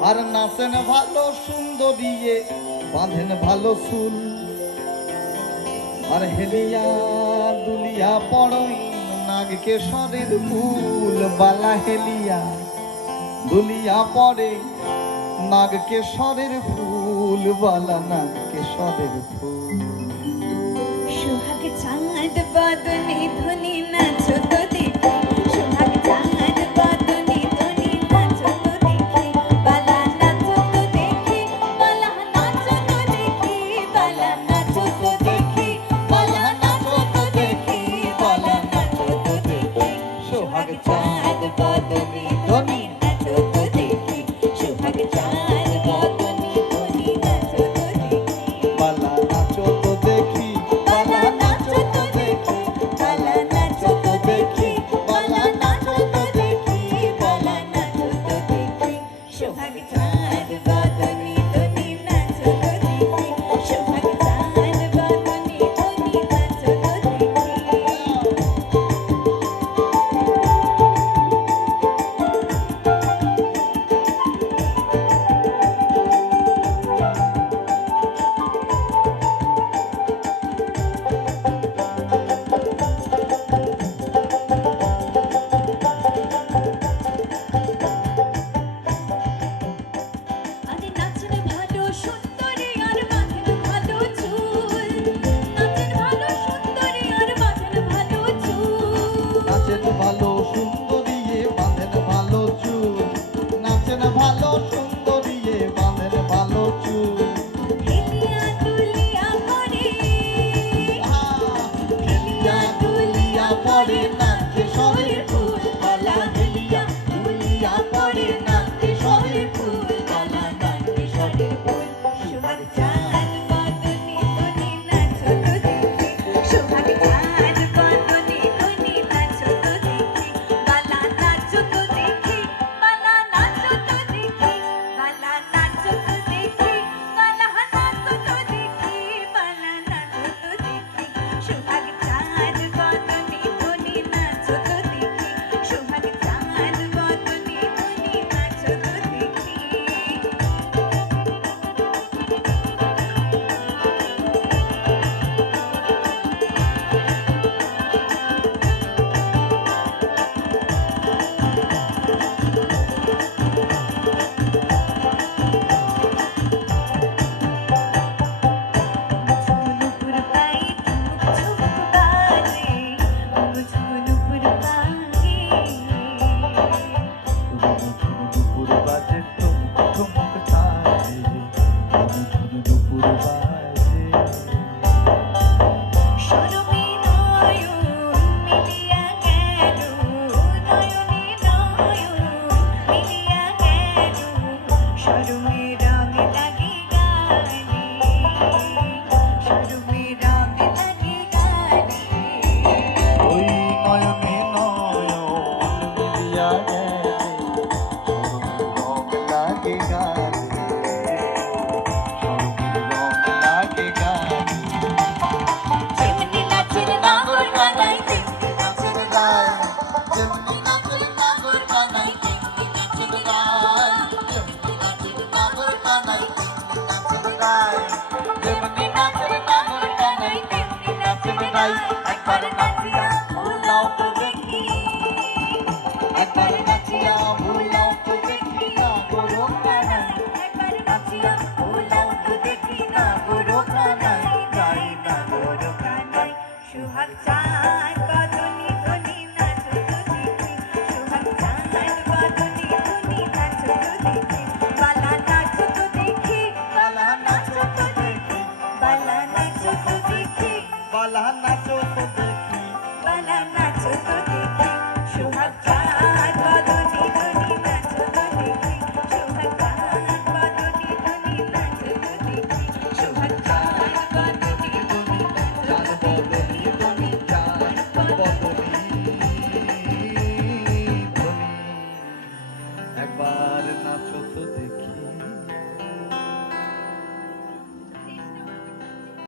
আর নাচেন ভালো সুন্দরিয়ে বাঁধেন ভালো চুল আর হেলিয়া দুলিয়া পড়ই নাগ কেশরের ফুল বালা হেলিয়া দুলিয়া পড়ে নাগ কেশরের ফুল বালা নাগ কেশরের ফুল সোহাগ চাঁদ বদনে ধনি নাচো তো দেখি সোহাগ চাঁদ বদনে ধনি নাচো তো দেখি বালা নাচো তো দেখি বালা নাচো তো দেখি বালা নাচো তো দেখি বালা নাচো তো দেখি বালা নাচো তো দেখি সোহাগ চাঁদ বদনে ধনি নাচো তো দেখি সোহাগ চাঁদ বদনে ধনি নাচো তো দেখি বালা নাচো তো দেখি বালা নাচো তো দেখি বালা নাচো তো দেখি বালা নাচো তো দেখি বালা নাচো তো দেখি সোহাগ চাঁদ বদনে ধনি নাচো তো দেখি সোহাগ চাঁদ বদনে ধনি নাচো তো দেখি আরে নাচেন ভালো সুন্দরী আর বাঁধেন ভালো চুল নাচেন ভালো সুন্দরী আর বাঁধেন ভালো চুল নাচেন ভালো সুন্দরিয়ে বাঁধেন ভালো চুল নাচেন ভালো সুন্দরিয়ে বাঁধেন ভালো চুল হেলিয়া দুলিয়া পড়ে হেলিয়া দুলিয়া পড়ে নাগ কেশরের ফুল বালা হেলিয়া দুলিয়া পড়ে নাগ কেশরের ফুল বালা নাগ কেশরের ফুল সোহাগ চাঁদ বদনে ধনি নাচো তো দেখি সোহাগ চাঁদ বদনে ধনি নাচো তো দেখি বালা নাচো তো দেখি বালা নাচো তো দেখি বালা নাচো তো দেখি বালা নাচো তো দেখি বালা নাচো তো দেখি সোহাগ চাঁদ বদনে ধনি নাচো তো দেখি সোহাগ চাঁদ বদনে ধনি নাচো তো দেখি ঝুনুপুর পাই ঝুনুক ঝুনুক বাজে ঝুনুপুর পাই দুপুর বাজে ঠুমক ঠুমক তারে দুপুর বাজে শরমে নয়ন মিলিয়া গেল নয়নে নয়ন মিলিয়া গেল শরমে রং লাগে গানে শরমে রং লাগে গানে ওই নয়নে নয়ন মিলিয়া গেলে রং লাগে গানে রং লাগে গানে যেমনি নাচের নাগর কানাই তেমনি নাচের গান যেমনি নাচের নাগর কানাই তেমনি নাচের গায় যেমনি নাচের নাগর কানাই তেমনি নাচের গায় যেমনি নাচের নাগর কানাই তেমনি নাচের গায় একবার নাচিয়া ভুলাও তো দেখি একবার নাচিয়া ভুলাও তো দেখি নাগর কানাই একবার নাচিয়া ভুলাও তো দেখি নাগর কানাই গাই নাগর কানাই সোহাগ চাঁদ বদনে ধনি নাচো তো দেখি সোহাগ চাঁদ বদনে ধনি নাচো তো দেখি বালা নাচো তো দেখি বালা নাচো তো দেখি বালা নাচো তো দেখি বালা নাচো তো দেখি বালা নাচো তো দেখি